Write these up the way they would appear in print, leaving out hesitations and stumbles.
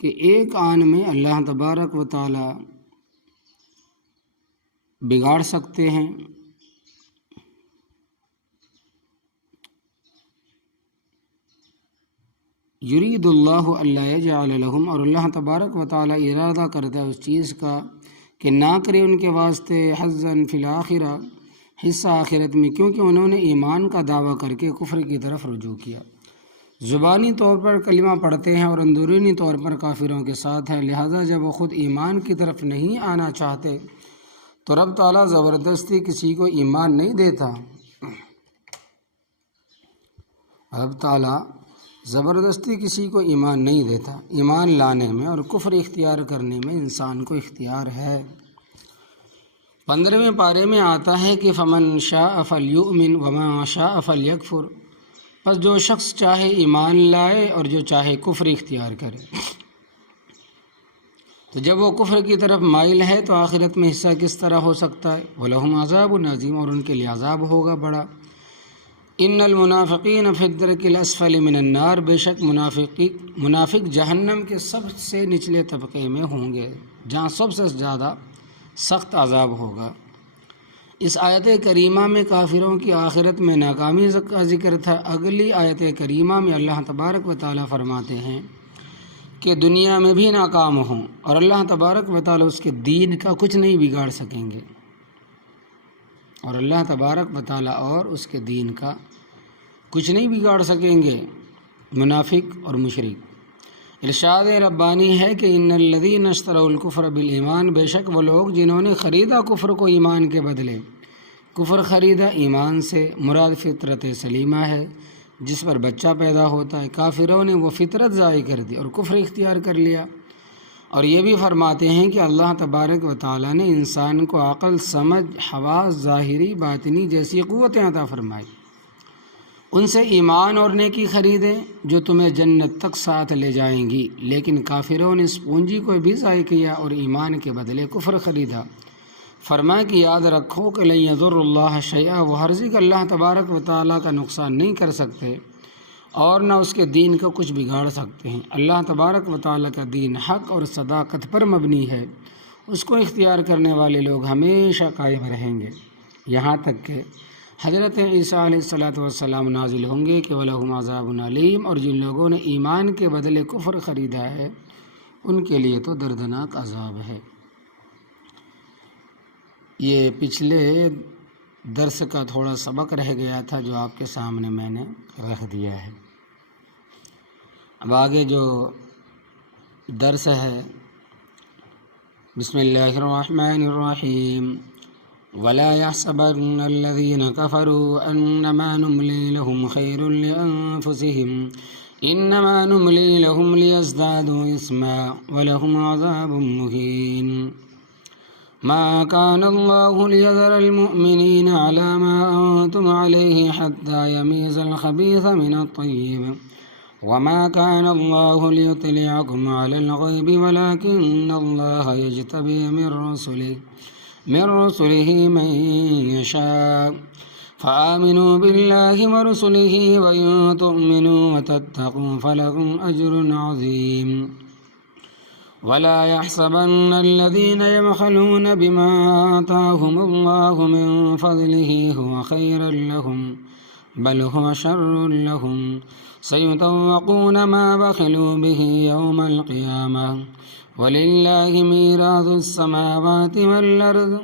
کہ ایک آن میں اللہ تبارک و تعالی بگاڑ سکتے ہیں۔ یرید اللہ الا یجعل لہم، اور اللہ تبارک و تعالی ارادہ کرتا ہے اس چیز کا کہ نہ کرے ان کے واسطے حظا فی الآخرہ، حصہ آخرت میں، کیونکہ انہوں نے ایمان کا دعویٰ کر کے کفر کی طرف رجوع کیا۔ زبانی طور پر کلمہ پڑھتے ہیں اور اندرونی طور پر کافروں کے ساتھ ہے، لہذا جب وہ خود ایمان کی طرف نہیں آنا چاہتے تو رب تعالیٰ زبردستی کسی کو ایمان نہیں دیتا۔ رب تعالیٰ زبردستی کسی کو ایمان نہیں دیتا، ایمان لانے میں اور کفر اختیار کرنے میں انسان کو اختیار ہے۔ 15ویں پارے میں آتا ہے کہ فمن شاء فلیؤمن ومن شاء فلیکفر، پس جو شخص چاہے ایمان لائے اور جو چاہے کفر اختیار کرے۔ تو جب وہ کفر کی طرف مائل ہے تو آخرت میں حصہ کس طرح ہو سکتا ہے؟ وَلَهُمْ عَذَابٌ عَظِيمٌ، اور ان کے لیے عذاب ہوگا بڑا۔ ان المنافقین فی الدرک الاسفل من النار، بے شک منافق جہنم کے سب سے نچلے طبقے میں ہوں گے، جہاں سب سے زیادہ سخت عذاب ہوگا۔ اس آیت کریمہ میں کافروں کی آخرت میں ناکامی کا ذکر تھا۔ اگلی آیت کریمہ میں اللہ تبارک و تعالیٰ فرماتے ہیں کہ دنیا میں بھی ناکام ہوں اور اللہ تبارک و تعالیٰ اس کے دین کا کچھ نہیں بگاڑ سکیں گے، اور اللہ تبارک و تعالیٰ اور اس کے دین کا کچھ نہیں بگاڑ سکیں گے منافق اور مشرک۔ ارشاد ربانی ہے کہ ان الذین اشتروا الکفر بالایمان، بے شک وہ لوگ جنہوں نے خریدا کفر کو ایمان کے بدلے۔ کفر خریدا ایمان سے مراد فطرت سلیمہ ہے، جس پر بچہ پیدا ہوتا ہے۔ کافروں نے وہ فطرت ضائع کر دی اور کفر اختیار کر لیا۔ اور یہ بھی فرماتے ہیں کہ اللہ تبارک و تعالیٰ نے انسان کو عقل، سمجھ، حواس، ظاہری، باطنی جیسی قوتیں عطا فرمائی۔ ان سے ایمان اور نیکی خریدیں جو تمہیں جنت تک ساتھ لے جائیں گی، لیکن کافروں نے اس پونجی کو بھی ضائع کیا اور ایمان کے بدلے کفر خریدا۔ فرمایا کہ یاد رکھو کہ لن یضر اللہ شیئا، وہ ہرگز اللہ تبارک و تعالیٰ کا نقصان نہیں کر سکتے اور نہ اس کے دین کو کچھ بگاڑ سکتے ہیں۔ اللہ تبارک و تعالیٰ کا دین حق اور صداقت پر مبنی ہے، اس کو اختیار کرنے والے لوگ ہمیشہ قائم رہیں گے، یہاں تک کہ حضرت عیسیٰ علیہ السلام نازل ہوں گے کہ وَلَهُمْ عَذَابٌ عَلِيمٌ، اور جن لوگوں نے ایمان کے بدلے کفر خریدا ہے ان کے لیے تو دردناک عذاب ہے۔ یہ پچھلے درس کا تھوڑا سبق رہ گیا تھا جو آپ کے سامنے میں نے رکھ دیا ہے۔ اب آگے جو درس ہے، بسم اللہ الرحمن الرحیم۔ وَلَا يَحْسَبَنَّ الَّذِينَ كَفَرُوا أَنَّمَا نُمْلِي لَهُمْ خَيْرٌ لِأَنفُسِهِمْ إِنَّمَا نُمْلِي لَهُمْ لِيَزْدَادُوا إِثْمًا وَلَهُمْ عَذَابٌ مُهِينٌ۔ ما كان الله ليذر المؤمنين على ما أنتم عليه حتى يميز الخبيث من الطيب وما كان الله ليطلعكم على الغيب ولكن الله يجتبي من رسله من يشاء فآمنوا بالله ورسله وإن تؤمنوا وتتقوا فلكم أجر عظيم۔ ولا يحسبن الذين يبخلون بما آتاهم الله من فضله هو خيرا لهم بل هو شر لهم سيطوقون ما بخلوا به يوم القيامة ولله ميراث السماوات والأرض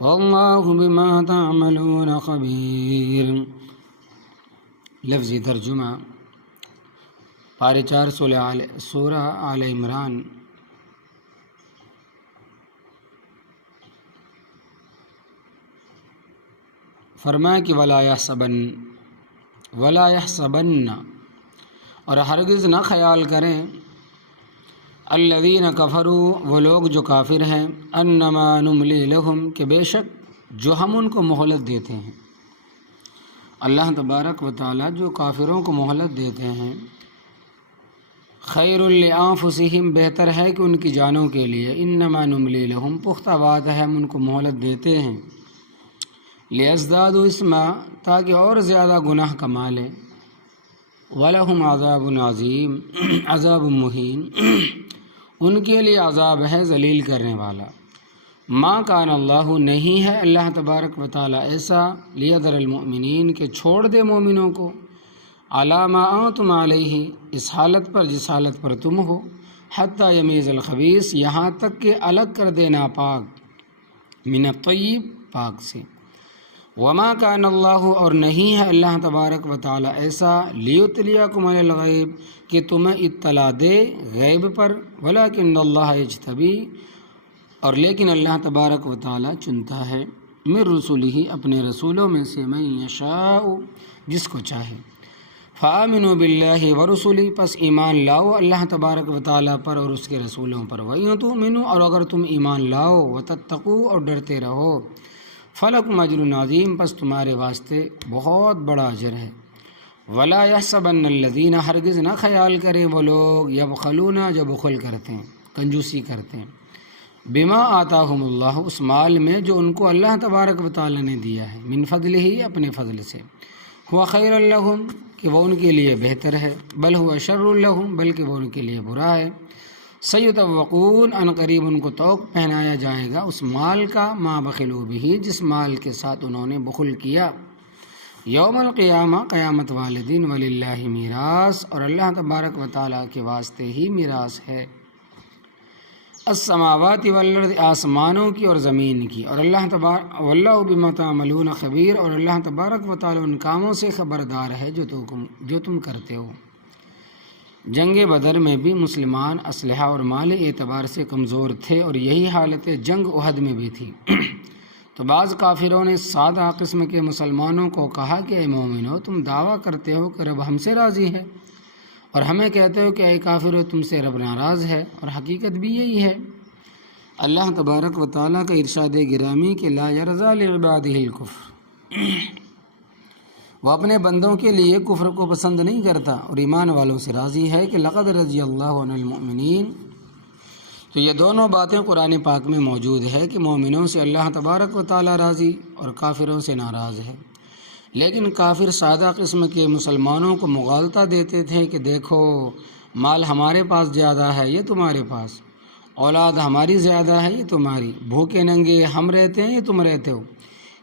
والله بما تعملون خبير۔ لفظی ترجمہ، پارہ 4 سورہ آل عمران۔ فرمایا کہ ولا يحسبن، اور ہرگز نہ خیال کریں، الذین کفروا، وہ لوگ جو کافر ہیں، انما نملی لہم، کہ بے شک جو ہم ان کو مہلت دیتے ہیں۔ اللہ تبارک و تعالیٰ جو کافروں کو مہلت دیتے ہیں، خیر لانفسہم، بہتر ہے کہ ان کی جانوں کے لیے، انما نملی لہم، پختہ بات ہے ہم ان کو مہلت دیتے ہیں، لیزدادوا اثما، تاکہ اور زیادہ گناہ کما لیں، وَلَهُمْ عَذَابٌ عَظِيمٌ، عذاب مہین، ان کے لیے عذاب ہے ذلیل کرنے والا۔ ما کان اللہ، نہیں ہے اللہ تبارک و تعالیٰ ایسا، لیذر المؤمنین کہ چھوڑ دے مومنوں کو، علی ما انتم علیہ، اس حالت پر جس حالت پر تم ہو، حتی یمیز الخبیث، یہاں تک کہ الگ کر دے ناپاک من الطیب، پاک سے۔ وما کان اللہ، اور نہیں ہے اللہ تبارک و تعالیٰ ایسا، لیطلعکم علی الغیب، کہ تمہیں اطلاع دے غیب پر، ولکن اللہ یجتبی، اور لیکن اللہ تبارک و تعالیٰ چنتا ہے، من رسولہ، اپنے رسولوں میں سے، من یشاء، جس کو چاہے۔ فآمنوا باللہ ورسولہ، پس ایمان لاؤ اللہ تبارک و تعالیٰ پر اور اس کے رسولوں پر، وَإِن تُؤْمِنُوا، اور اگر تم ایمان لاؤ، وَتَتَّقُوا، اور ڈرتے رہو، فَلَكُمْ أَجْرٌ عَظِيمٌ، پس تمہارے واسطے بہت بڑا اجر ہے۔ وَلَا يَحْسَبَنَّ الَّذِينَ، ہرگز نہ خیال کریں وہ لوگ، یبخلون، جو بخل کرتے ہیں، کنجوسی کرتے ہیں، بما آتاہم اللہ، اس مال میں جو ان کو اللہ تبارک و تعالیٰ نے دیا ہے، من فضلہ، اپنے فضل سے، ہوا خیر لہم، کہ وہ ان کے لیے بہتر ہے، بل ہوا شر لہم، بلکہ وہ ان کے لیے برا ہے، سیطوقون، ان قریب ان کو طوق پہنایا جائے گا اس مال کا، ما بخلوا بہ، جس مال کے ساتھ انہوں نے بخل کیا، یوم القیامہ، قیامت والے دن، وللہ میراث، اور اللہ تبارک و تعالیٰ کے واسطے ہی میراث ہے، السماوات والارض، آسمانوں کی اور زمین کی، اور اللہ تبارک، واللہ بما تعملون خبیر، اور اللہ تبارک و تعالیٰ ان کاموں سے خبردار ہے جو تم کرتے ہو۔ جنگ بدر میں بھی مسلمان اسلحہ اور مالی اعتبار سے کمزور تھے، اور یہی حالت جنگ احد میں بھی تھی۔ تو بعض کافروں نے سادہ قسم کے مسلمانوں کو کہا کہ اے مومنو، تم دعویٰ کرتے ہو کہ رب ہم سے راضی ہے، اور ہمیں کہتے ہو کہ اے کافرو، تم سے رب ناراض ہے، اور حقیقت بھی یہی ہے۔ اللہ تبارک و تعالیٰ کا ارشاد گرامی کہ لا یرضی لعبادہ الکفر، وہ اپنے بندوں کے لیے کفر کو پسند نہیں کرتا، اور ایمان والوں سے راضی ہے کہ لقد رضی اللہ عن المؤمنین۔ تو یہ دونوں باتیں قرآن پاک میں موجود ہے کہ مومنوں سے اللہ تبارک و تعالیٰ راضی اور کافروں سے ناراض ہے۔ لیکن کافر سادہ قسم کے مسلمانوں کو مغالطہ دیتے تھے کہ دیکھو، مال ہمارے پاس زیادہ ہے، یہ تمہارے پاس، اولاد ہماری زیادہ ہے، یہ تمہاری، بھوکے ننگے ہم رہتے ہیں، یہ تم رہتے ہو۔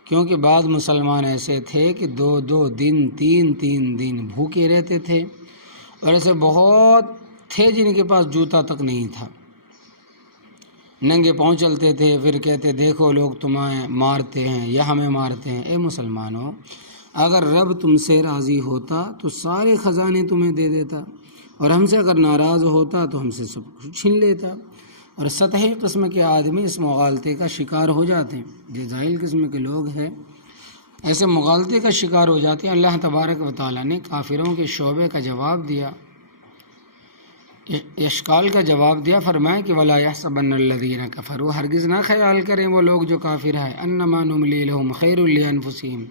کیونکہ بعض مسلمان ایسے تھے کہ 2 دن 3 دن بھوکے رہتے تھے، اور ایسے بہت تھے جن کے پاس جوتا تک نہیں تھا، ننگے پاؤں چلتے تھے، پھر کہتے دیکھو لوگ تمہیں مارتے ہیں یا ہمیں مارتے ہیں۔ اے مسلمانوں، اگر رب تم سے راضی ہوتا تو سارے خزانے تمہیں دے دیتا، اور ہم سے اگر ناراض ہوتا تو ہم سے سب کچھ چھین لیتا۔ اور سطحی قسم کے آدمی اس مغالطے کا شکار ہو جاتے ہیں، جو جاہل قسم کے لوگ ہیں ایسے مغالطے کا شکار ہو جاتے ہیں۔ اللہ تبارک و تعالیٰ نے کافروں کے شعبے کا جواب دیا، اشکال کا جواب دیا، فرمایا کہ وَلَا يَحْسَبَنَّ الَّذِينَ كَفَرُوا، ہرگز نہ خیال کریں وہ لوگ جو کافر ہیں، اَنَّمَا نُمْلِي لَهُمْ خَيْرٌ لِأَنفُسِهِمْ،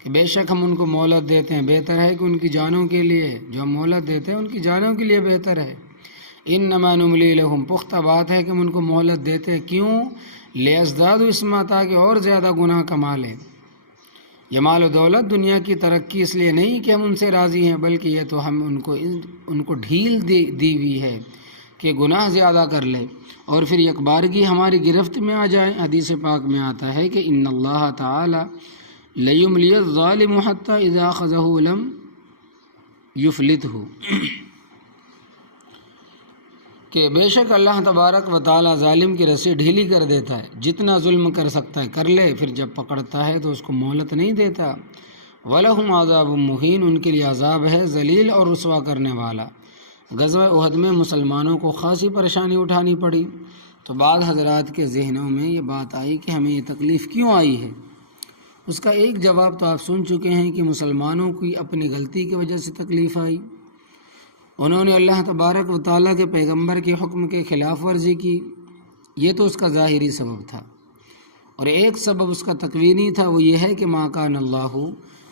کہ بے شک ہم ان کو مہلت دیتے ہیں، بہتر ہے کہ ان کی جانوں کے لیے، جو ہم مہلت دیتے ہیں ان کی جانوں کے لیے بہتر ہے۔ اِنَّمَا نُمْلِي لَهُمْ، پختہ بات ہے کہ ہم ان کو مہلت دیتے ہیں، کیوں؟ لِيَزْدَادُوا إِثْمًا، تاکہ اور زیادہ گناہ کما لیں۔ یہ مال و دولت دنیا کی ترقی اس لیے نہیں کہ ہم ان سے راضی ہیں، بلکہ یہ تو ہم ان کو ڈھیل دی ہوئی ہے کہ گناہ زیادہ کر لے اور پھر یک بارگی ہماری گرفت میں آ جائیں۔ حدیث پاک میں آتا ہے کہ ان اللہ تعالی لیملی الظالم حتی اذا اخذہ لم یفلتہ، کہ بے شک اللہ تبارک و تعالیٰ ظالم کی رسی ڈھیلی کر دیتا ہے، جتنا ظلم کر سکتا ہے کر لے، پھر جب پکڑتا ہے تو اس کو مہلت نہیں دیتا۔ وَلَهُمْ عَذَابٌ مُّهِینٌ، ان کے لیے عذاب ہے ذلیل اور رسوا کرنے والا۔ غزوہ احد میں مسلمانوں کو خاصی پریشانی اٹھانی پڑی، تو بعض حضرات کے ذہنوں میں یہ بات آئی کہ ہمیں یہ تکلیف کیوں آئی ہے۔ اس کا ایک جواب تو آپ سن چکے ہیں کہ مسلمانوں کی اپنی غلطی کی وجہ سے تکلیف آئی، انہوں نے اللہ تبارک و تعالیٰ کے پیغمبر کے حکم کے خلاف ورزی کی، یہ تو اس کا ظاہری سبب تھا۔ اور ایک سبب اس کا تکوینی تھا، وہ یہ ہے کہ ما کان اللہ،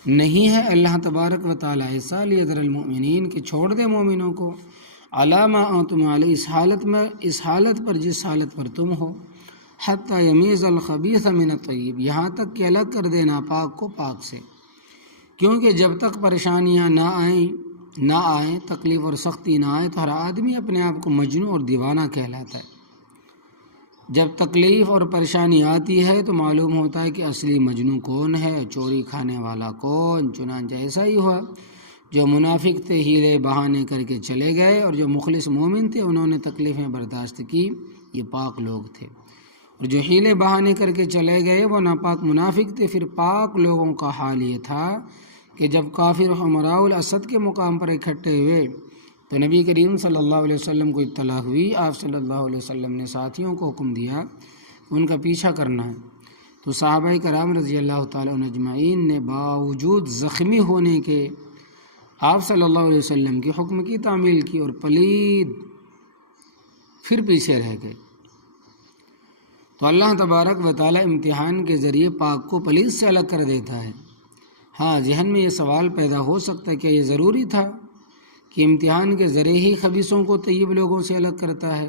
نہیں ہے اللہ تبارک و تعالیٰ ایسا، لیذر المؤمنین، کہ چھوڑ دے مومنوں کو، علی ما انتم علیہ، اس حالت پر جس حالت پر تم ہو، حتی یمیز الخبیث من الطیب، یہاں تک کہ الگ کر دے ناپاک کو پاک سے۔ کیونکہ جب تک پریشانیاں نہ آئیں نہ آئیں، تکلیف اور سختی نہ آئے تو ہر آدمی اپنے آپ کو مجنون اور دیوانہ کہلاتا ہے۔ جب تکلیف اور پریشانی آتی ہے تو معلوم ہوتا ہے کہ اصلی مجنون کون ہے، چوری کھانے والا کون۔ چنانچہ ایسا ہی ہوا، جو منافق تھے ہیلے بہانے کر کے چلے گئے، اور جو مخلص مومن تھے انہوں نے تکلیفیں برداشت کی، یہ پاک لوگ تھے۔ اور جو ہیلے بہانے کر کے چلے گئے وہ ناپاک منافق تھے۔ پھر پاک لوگوں کا حال یہ تھا کہ جب کافر حمراء الاسد کے مقام پر اکٹھے ہوئے تو نبی کریم صلی اللہ علیہ وسلم کو اطلاع ہوئی۔ آپ صلی اللہ علیہ وسلم نے ساتھیوں کو حکم دیا ان کا پیچھا کرنا ہے، تو صحابہ کرام رضی اللہ تعالیٰ عنہ اجمعین نے باوجود زخمی ہونے کے آپ صلی اللہ علیہ وسلم کے حکم کی تعمیل کی اور پلید پھر پیچھے رہ گئے۔ تو اللہ تبارک و تعالیٰ امتحان کے ذریعے پاک کو پلید سے الگ کر دیتا ہے۔ ہاں، ذہن میں یہ سوال پیدا ہو سکتا ہے کہ یہ ضروری تھا کہ امتحان کے ذریعے ہی خبیثوں کو طیب لوگوں سے الگ کرتا ہے؟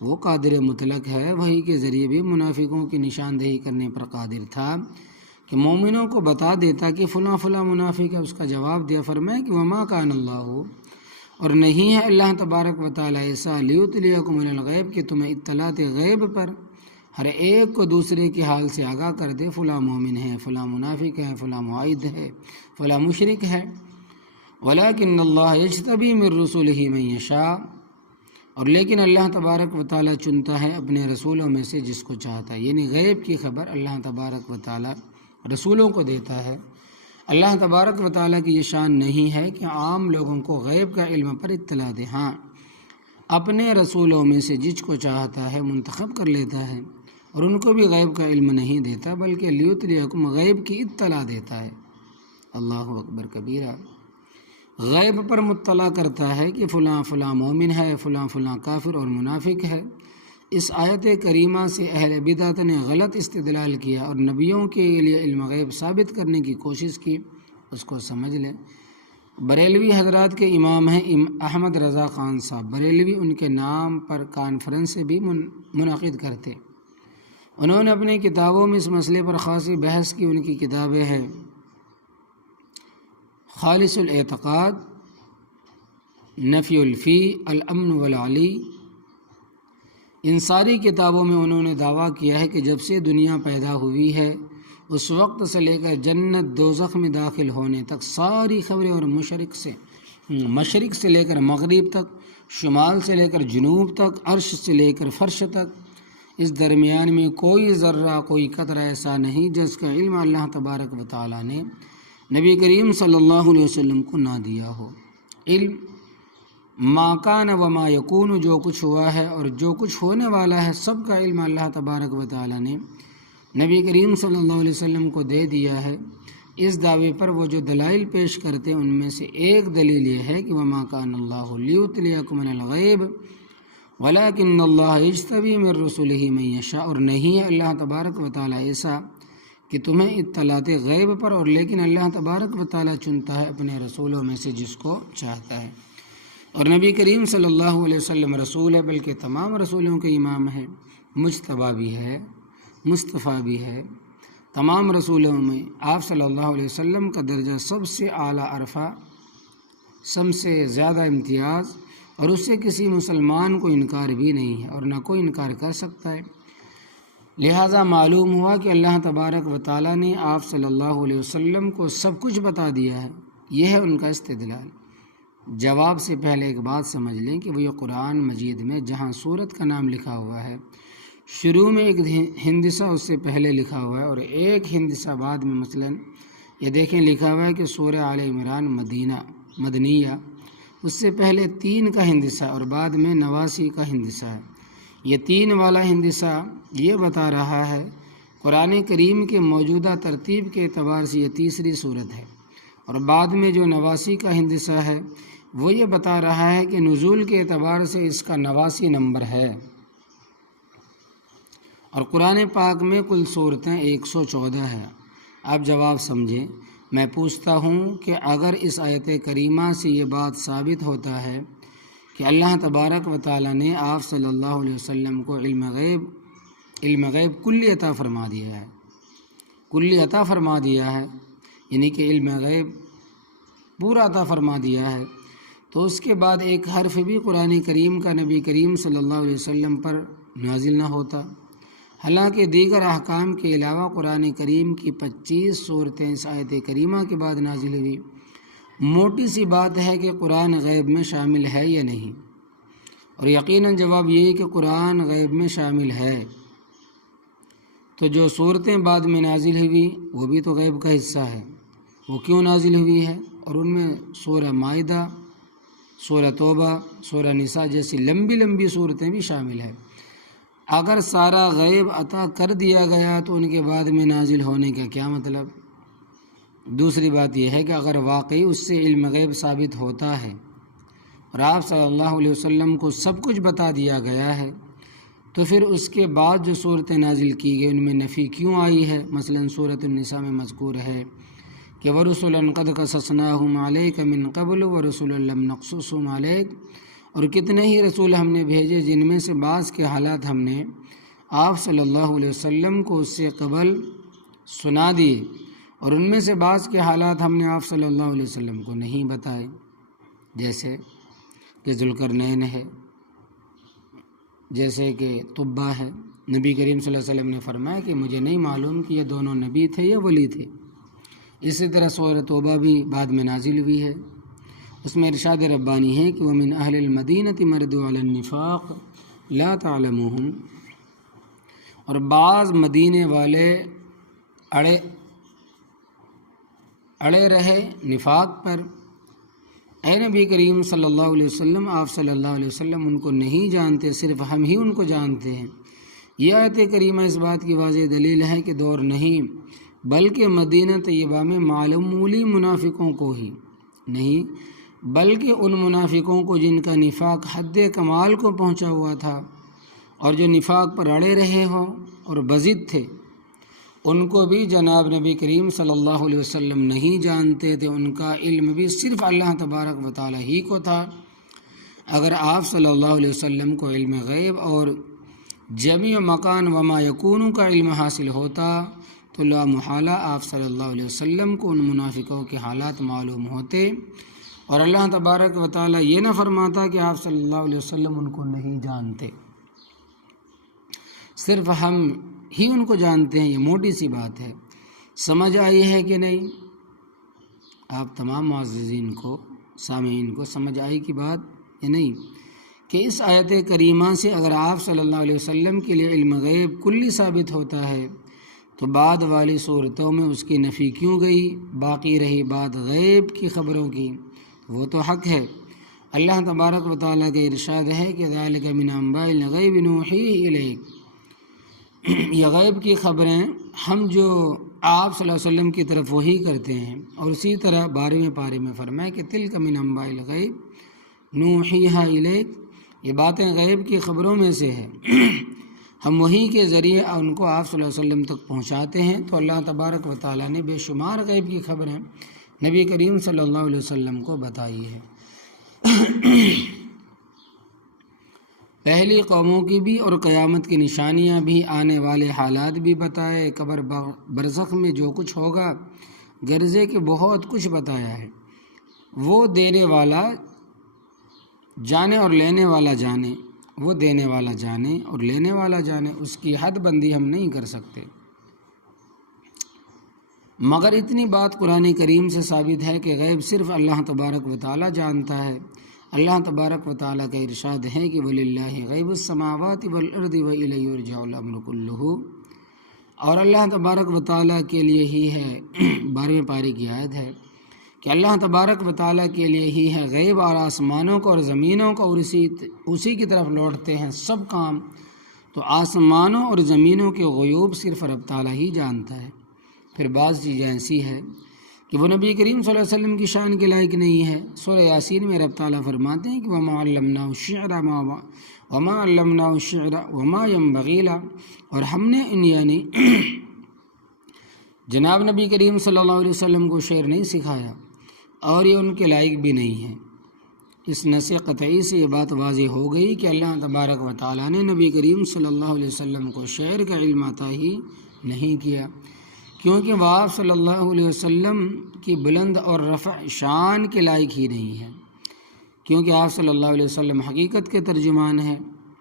وہ قادر مطلق ہے، وہی کے ذریعے بھی منافقوں کی نشاندہی کرنے پر قادر تھا کہ مومنوں کو بتا دیتا کہ فلاں فلاں منافق ہے۔ اس کا جواب دیا، فرمایا کہ وما کان اللہ، اور نہیں ہے اللہ تبارک و تعالیٰ ایسا لیطلعکم علی الغیب کہ تمہیں اطلاعات غیب پر ہر ایک کو دوسرے کے حال سے آگاہ کر دے، فلاں مومن ہے، فلاں منافق ہے، فلاں معاہد ہے، فلاں مشرک ہے۔ ولیکن اللہ یجتبی من رسولہ من یشاء، اور لیکن اللہ تبارک و تعالیٰ چنتا ہے اپنے رسولوں میں سے جس کو چاہتا ہے، یعنی غیب کی خبر اللہ تبارک و تعالیٰ رسولوں کو دیتا ہے۔ اللہ تبارک و تعالیٰ کی یہ شان نہیں ہے کہ عام لوگوں کو غیب کا علم پر اطلاع دے، ہاں اپنے رسولوں میں سے جس کو چاہتا ہے منتخب کر لیتا ہے، اور ان کو بھی غیب کا علم نہیں دیتا بلکہ لیطلعکم غیب کی اطلاع دیتا ہے۔ اللہ اکبر کبیرہ، غیب پر مطلع کرتا ہے کہ فلاں فلاں مومن ہے، فلاں فلاں کافر اور منافق ہے۔ اس آیت کریمہ سے اہل بدعت نے غلط استدلال کیا اور نبیوں کے لیے علم غیب ثابت کرنے کی کوشش کی۔ اس کو سمجھ لیں، بریلوی حضرات کے امام ہیں احمد رضا خان صاحب بریلوی، ان کے نام پر کانفرنس بھی منعقد کرتے۔ انہوں نے اپنی کتابوں میں اس مسئلے پر خاصی بحث کی۔ ان کی کتابیں ہیں خالص الاعتقاد، نفی الفی، الامن والعلی۔ ان ساری کتابوں میں انہوں نے دعویٰ کیا ہے کہ جب سے دنیا پیدا ہوئی ہے اس وقت سے لے کر جنت دوزخ میں داخل ہونے تک ساری خبریں، اور مشرق سے لے کر مغرب تک، شمال سے لے کر جنوب تک، عرش سے لے کر فرش تک، اس درمیان میں کوئی ذرہ کوئی قطرہ ایسا نہیں جس کا علم اللہ تبارک و تعالیٰ نے نبی کریم صلی اللہ علیہ وسلم کو نہ دیا ہو۔ علم ما کان و ما یکون، جو کچھ ہوا ہے اور جو کچھ ہونے والا ہے سب کا علم اللہ تبارک و تعالیٰ نے نبی کریم صلی اللہ علیہ وسلم کو دے دیا ہے۔ اس دعوے پر وہ جو دلائل پیش کرتے ہیں ان میں سے ایک دلیل یہ ہے کہ وما کان اللہ لیطلعکم علی الغیب ولیکن اللہ یجتبی من رسلہ من یشاء، اور نہیں ہے اللہ تبارک و تعالیٰ ایسا کہ تمہیں اطلاعات غیب پر، اور لیکن اللہ تبارک و تعالیٰ چنتا ہے اپنے رسولوں میں سے جس کو چاہتا ہے۔ اور نبی کریم صلی اللہ علیہ وسلم رسول ہے، بلکہ تمام رسولوں کے امام ہے، مجتبیٰ بھی ہے، مصطفیٰ بھی ہے۔ تمام رسولوں میں آپ صلی اللہ علیہ وسلم کا درجہ سب سے اعلیٰ عرفہ، سب سے زیادہ امتیاز، اور اس سے کسی مسلمان کو انکار بھی نہیں ہے اور نہ کوئی انکار کر سکتا ہے۔ لہٰذا معلوم ہوا کہ اللہ تبارک و تعالیٰ نے آپ صلی اللہ علیہ وسلم کو سب کچھ بتا دیا ہے۔ یہ ہے ان کا استدلال۔ جواب سے پہلے ایک بات سمجھ لیں کہ وہ یہ قرآن مجید میں جہاں سورت کا نام لکھا ہوا ہے شروع میں ایک ہندسہ اس سے پہلے لکھا ہوا ہے اور ایک ہندسہ بعد میں، مثلا یہ دیکھیں لکھا ہوا ہے کہ سورہ آل عمران مدنیہ، اس سے پہلے 3 کا ہندسہ اور بعد میں 89 کا ہندسہ ہے۔ یہ 3 والا ہندسہ یہ بتا رہا ہے قرآن کریم کے موجودہ ترتیب کے اعتبار سے یہ تیسری صورت ہے، اور بعد میں جو 89 کا ہندسہ ہے وہ یہ بتا رہا ہے کہ نزول کے اعتبار سے اس کا 89 نمبر ہے۔ اور قرآن پاک میں کل صورتیں 114 ہیں۔ آپ جواب سمجھیں، میں پوچھتا ہوں کہ اگر اس آیت کریمہ سے یہ بات ثابت ہوتا ہے کہ اللہ تبارک و تعالیٰ نے آپ صلی اللہ علیہ وسلم کو علم غیب کلی عطا فرما دیا ہے، یعنی کہ علم غیب پورا عطا فرما دیا ہے، تو اس کے بعد ایک حرف بھی قرآن کریم کا نبی کریم صلی اللہ علیہ وسلم پر نازل نہ ہوتا۔ حالانکہ دیگر احکام کے علاوہ قرآن کریم کی 25 صورتیں اس آیت کریمہ کے بعد نازل ہوئی۔ موٹی سی بات ہے کہ قرآن غیب میں شامل ہے یا نہیں، اور یقیناً جواب یہی کہ قرآن غیب میں شامل ہے۔ تو جو صورتیں بعد میں نازل ہوئی وہ بھی تو غیب کا حصہ ہے، وہ کیوں نازل ہوئی ہے؟ اور ان میں سورہ مائدہ، سورہ توبہ، سورہ نساء جیسی لمبی لمبی صورتیں بھی شامل ہیں۔ اگر سارا غیب عطا کر دیا گیا تو ان کے بعد میں نازل ہونے کا کیا مطلب؟ دوسری بات یہ ہے کہ اگر واقعی اس سے علم غیب ثابت ہوتا ہے اور آپ صلی اللہ علیہ وسلم کو سب کچھ بتا دیا گیا ہے، تو پھر اس کے بعد جو صورتیں نازل کی گئی ان میں نفی کیوں آئی ہے؟ مثلا سورۃ النساء میں مذکور ہے کہ وَرُسُلًا قَدْ قَصَصْنَاهُمْ عَلَيْكَ مِن قَبْلُ وَرُسُلًا لَمْ نَقْصُصْهُمْ عَلَيْكَ، اور کتنے ہی رسول ہم نے بھیجے جن میں سے بعض کے حالات ہم نے آپ صلی اللہ علیہ وسلم کو اس سے قبل سنا دیے، اور ان میں سے بعض کے حالات ہم نے آپ صلی اللہ علیہ وسلم کو نہیں بتائے، جیسے کہ ذوالقرنین ہے، جیسے کہ طبہ ہے۔ نبی کریم صلی اللہ علیہ وسلم نے فرمایا کہ مجھے نہیں معلوم کہ یہ دونوں نبی تھے یا ولی تھے۔ اسی طرح سورہ توبہ بھی بعد میں نازل ہوئی ہے، اس میں ارشاد ربانی ہے کہ وَمِنْ أَهْلِ الْمَدِينَةِ مَرْدُوا عَلَى النِّفَاقِ لَا تَعْلَمُهُمْ، اور بعض مدینے والے اڑے رہے نفاق پر۔ اے نبی کریم صلی اللہ علیہ وسلم، آپ صلی اللہ علیہ وسلم ان کو نہیں جانتے، صرف ہم ہی ان کو جانتے ہیں۔ یہ آیت کریمہ اس بات کی واضح دلیل ہے کہ دور نہیں بلکہ مدینہ طیبہ میں معمولی منافقوں کو ہی نہیں بلکہ ان منافقوں کو جن کا نفاق حد کمال کو پہنچا ہوا تھا اور جو نفاق پر اڑے رہے ہوں اور بضد تھے، ان کو بھی جناب نبی کریم صلی اللہ علیہ وسلم نہیں جانتے تھے۔ ان کا علم بھی صرف اللہ تبارک و تعالی ہی کو تھا۔ اگر آپ صلی اللہ علیہ وسلم کو علم غیب اور جمیع مکان وما یکون کا علم حاصل ہوتا تو لا محالہ آپ صلی اللہ علیہ وسلم کو ان منافقوں کے حالات معلوم ہوتے، اور اللہ تبارک و تعالی یہ نہ فرماتا کہ آپ صلی اللہ علیہ وسلم ان کو نہیں جانتے، صرف ہم ہی ان کو جانتے ہیں۔ یہ موٹی سی بات ہے، سمجھ آئی ہے کہ نہیں؟ آپ تمام معززین کو، سامعین کو سمجھ آئی کی بات یا نہیں؟ کہ اس آیت کریمہ سے اگر آپ صلی اللہ علیہ وسلم کے لیے علم غیب کلی ثابت ہوتا ہے تو بعد والی صورتوں میں اس کی نفی کیوں گئی؟ باقی رہی بات غیب کی خبروں کی، وہ تو حق ہے۔ اللہ تبارک و تعالیٰ کا ارشاد ہے کہ ذَلِكَ مِنْ أَنْبَاءِ الْغَيْبِ نُوحِيهِ إِلَيْكَ، یہ غیب کی خبریں ہم جو آپ صلی اللہ علیہ وسلم کی طرف وحی کرتے ہیں، اور اسی طرح 12ویں پارے میں فرمایا کہ تِلْكَ مِنْ أَنْبَاءِ الْغَيْبِ نُوحِيهَا إِلَيْكَ، یہ باتیں غیب کی خبروں میں سے ہے، ہم وحی کے ذریعے ان کو آپ صلی اللہ علیہ وسلم تک پہنچاتے ہیں۔ تو اللہ تبارک و تعالیٰ نے بے شمار غیب کی خبریں نبی کریم صلی اللہ علیہ وسلم کو بتائی ہے، پہلی قوموں کی بھی اور قیامت کی نشانیاں بھی، آنے والے حالات بھی بتائے، قبر برزخ میں جو کچھ ہوگا گرزے کے بہت کچھ بتایا ہے۔ وہ دینے والا جانے اور لینے والا جانے، وہ دینے والا جانے اور لینے والا جانے، اس کی حد بندی ہم نہیں کر سکتے، مگر اتنی بات قرآن کریم سے ثابت ہے کہ غیب صرف اللہ تبارک و تعالیٰ جانتا ہے۔ اللہ تبارک و تعالیٰ کا ارشاد ہے کہ وَلِلَّهِ غَيْبُ السَّمَاوَاتِ وَالْأَرْضِ وَإِلَيْهِ يُرْجَعُ الْأَمْرُ كُلُّهُ، اور اللہ تبارک و تعالیٰ کے لیے ہی ہے، 12ویں پارے کی آیت ہے کہ اللہ تبارک و تعالیٰ کے لیے ہی ہے غیب، اور آسمانوں کو اور زمینوں کو، اور اسی کی طرف لوٹتے ہیں سب کام۔ تو آسمانوں اور زمینوں کے غیوب صرف رب تعالیٰ ہی جانتا ہے۔ پھر بعض چیزیں ایسی ہے کہ وہ نبی کریم صلی اللہ علیہ وسلم کی شان کے لائق نہیں ہے۔ سورہ یاسین میں رب تعالیٰ فرماتے ہیں کہ وَمَا عَلَّمْنَاهُ الشِّعْرَ وَمَا عَلَّمْنَاهُ الشِّعْرَ وَمَا يَنبَغِي لَهُ، اور ہم نے یعنی جناب نبی کریم صلی اللہ علیہ وسلم کو شعر نہیں سکھایا، اور یہ ان کے لائق بھی نہیں ہے۔ اس نص قطعی سے یہ بات واضح ہو گئی کہ اللہ تبارک و تعالیٰ نے نبی کریم صلی اللہ علیہ وسلم کو شعر کا علم عطا ہی نہیں کیا، کیونکہ وہ آپ صلی اللہ علیہ وسلم کی بلند اور رفع شان کے لائق ہی نہیں ہے، کیونکہ آپ صلی اللہ علیہ وسلم حقیقت کے ترجمان ہیں۔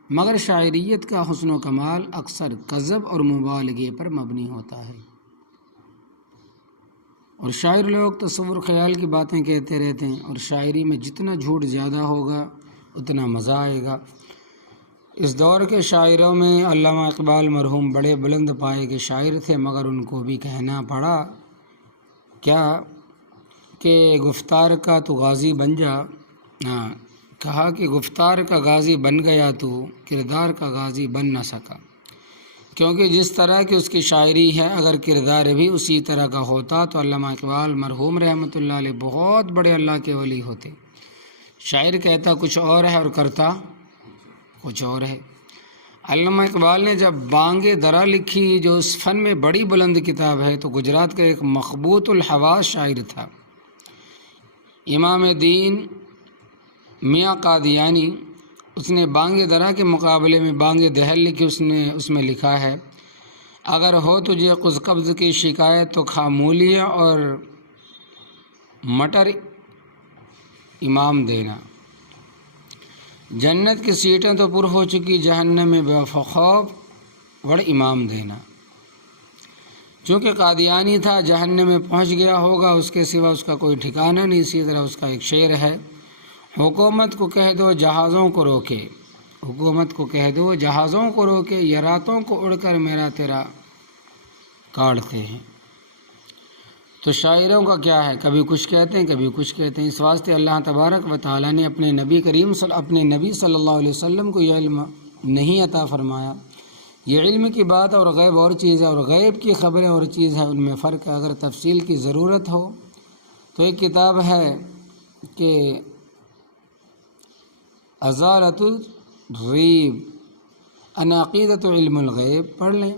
مگر شاعریت کا حسن و کمال اکثر کذب اور مبالغے پر مبنی ہوتا ہے، اور شاعر لوگ تصور خیال کی باتیں کہتے رہتے ہیں، اور شاعری میں جتنا جھوٹ زیادہ ہوگا اتنا مزہ آئے گا۔ اس دور کے شاعروں میں علامہ اقبال مرحوم بڑے بلند پائے کے شاعر تھے، مگر ان کو بھی کہنا پڑا کیا کہ گفتار کا تو غازی بن جا، کہا کہ گفتار کا غازی بن گیا تو کردار کا غازی بن نہ سکا، کیونکہ جس طرح کی اس کی شاعری ہے اگر کردار بھی اسی طرح کا ہوتا تو علامہ اقبال مرحوم رحمۃ اللہ علیہ بہت بڑے اللہ کے ولی ہوتے۔ شاعر کہتا کچھ اور ہے اور کرتا کچھ اور ہے۔ علامہ اقبال نے جب بانگ درا لکھی جو اس فن میں بڑی بلند کتاب ہے، تو گجرات کا ایک مخبوط الحواس شاعر تھا امام دین میاں قادیانی، اس نے بانگ درا کے مقابلے میں بانگ دہل لکھی۔ اس میں لکھا ہے، اگر ہو تجھے قز قبض کی شکایت تو کھا مولیاں اور مٹر امام دینا، جنت کی سیٹیں تو پر ہو چکی، جہنم میں بے خوف وڑ امام دینا۔ چونکہ قادیانی تھا، جہنم میں پہنچ گیا ہوگا، اس کے سوا اس کا کوئی ٹھکانہ نہیں۔ اسی طرح اس کا ایک شعر ہے، حکومت کو کہہ دو جہازوں کو روکے، حکومت کو کہہ دو جہازوں کو روکے، یہ راتوں کو اڑ کر میرا تیرا کاٹتے ہیں۔ تو شاعروں کا کیا ہے، کبھی کچھ کہتے ہیں کبھی کچھ کہتے ہیں۔ اس واسطے اللہ تبارک و تعالیٰ نے اپنے نبی صلی اللہ علیہ وسلم کو یہ علم نہیں عطا فرمایا۔ یہ علم کی بات اور غیب اور چیز ہے، اور غیب کی خبریں اور چیز ہے، ان میں فرق ہے۔ اگر تفصیل کی ضرورت ہو تو ایک کتاب ہے کہ ازالۃ الریب عن عقیدۃ علم الغیب، پڑھ لیں۔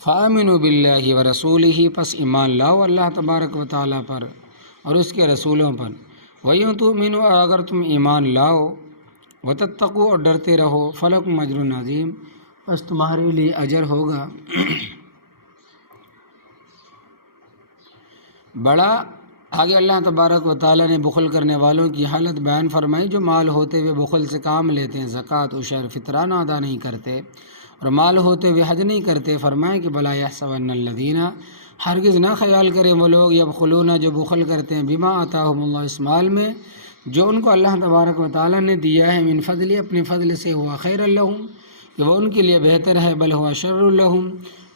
فآمنوا باللہ ورسولہ، پس ایمان لاؤ اللہ تبارک و تعالیٰ پر اور اس کے رسولوں پر۔ وَإِن تُؤْمِنُوا، اور اگر تم ایمان لاؤ، وَتَتَّقُوا، اور ڈرتے رہو، فَلَكُمْ أَجْرٌ عَظِيمٌ، بس تمہارے لیے اجر ہوگا بڑا۔ آگے اللہ تبارک و تعالیٰ نے بخل کرنے والوں کی حالت بیان فرمائی، جو مال ہوتے ہوئے بخل سے کام لیتے ہیں، زکوٰۃ عشر فطرانہ ادا نہیں کرتے، اور مال ہوتے ہوئے حج نہیں کرتے۔ فرمائے کہ بلا یحسبن الذین، ہرگز نہ خیال کریں وہ لوگ، یبخلون، جو بخل کرتے ہیں، بما آتاہم اللہ، اس مال میں جو ان کو اللہ تبارک و تعالیٰ نے دیا ہے، من فضل، اپنے فضل سے، ہوا خیر لہم، کہ وہ ان کے لیے بہتر ہے، بل ہوا شر لہم،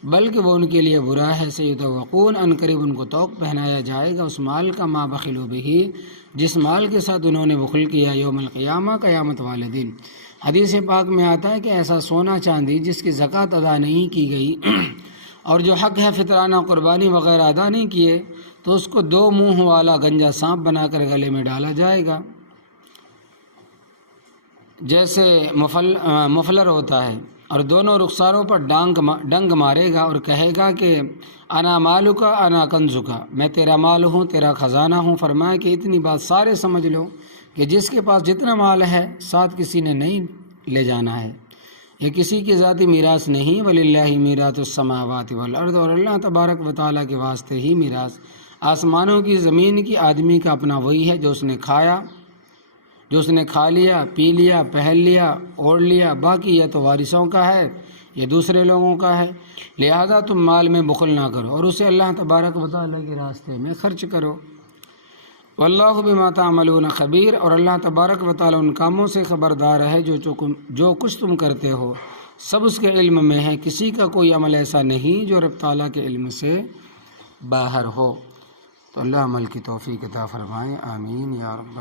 بلکہ وہ ان کے لیے برا ہے۔ سیطوقون، ان قریب ان کو توق پہنایا جائے گا اس مال کا، ما بخلوا بہ، جس مال کے ساتھ انہوں نے بخل کیا، یوم القیامہ، قیامت والے دن۔ حدیث پاک میں آتا ہے کہ ایسا سونا چاندی جس کی زکوٰۃ ادا نہیں کی گئی اور جو حق ہے فطرانہ قربانی وغیرہ ادا نہیں کیے، تو اس کو 2 منہ والا گنجا سانپ بنا کر گلے میں ڈالا جائے گا، جیسے مفلر ہوتا ہے، اور دونوں رخساروں پر ڈنگ مارے گا اور کہے گا کہ انا مالکا انا کنزکا، میں تیرا مال ہوں، تیرا خزانہ ہوں۔ فرمایا کہ اتنی بات سارے سمجھ لو کہ جس کے پاس جتنا مال ہے ساتھ کسی نے نہیں لے جانا ہے، یہ کسی کی ذاتی میراث نہیں، وللہ میراث السماوات والارض، اور اللہ تبارک و تعالیٰ کے واسطے ہی میراث آسمانوں کی، زمین کی، آدمی کا اپنا وہی ہے جو اس نے کھایا، جو اس نے کھا لیا، پی لیا، پہن لیا، اوڑھ لیا، باقی یہ تو وارثوں کا ہے، یہ دوسرے لوگوں کا ہے۔ لہذا تم مال میں بخل نہ کرو اور اسے اللہ تبارک و تعالیٰ کے راستے میں خرچ کرو۔ واللہ بما تعملون خبیر، اور اللہ تبارک و تعالیٰ ان کاموں سے خبردار ہے جو کچھ تم کرتے ہو، سب اس کے علم میں ہے۔ کسی کا کوئی عمل ایسا نہیں جو رب تعالیٰ کے علم سے باہر ہو۔ تو اللہ عمل کی توفیق عطا فرمائے، آمین یا رب۔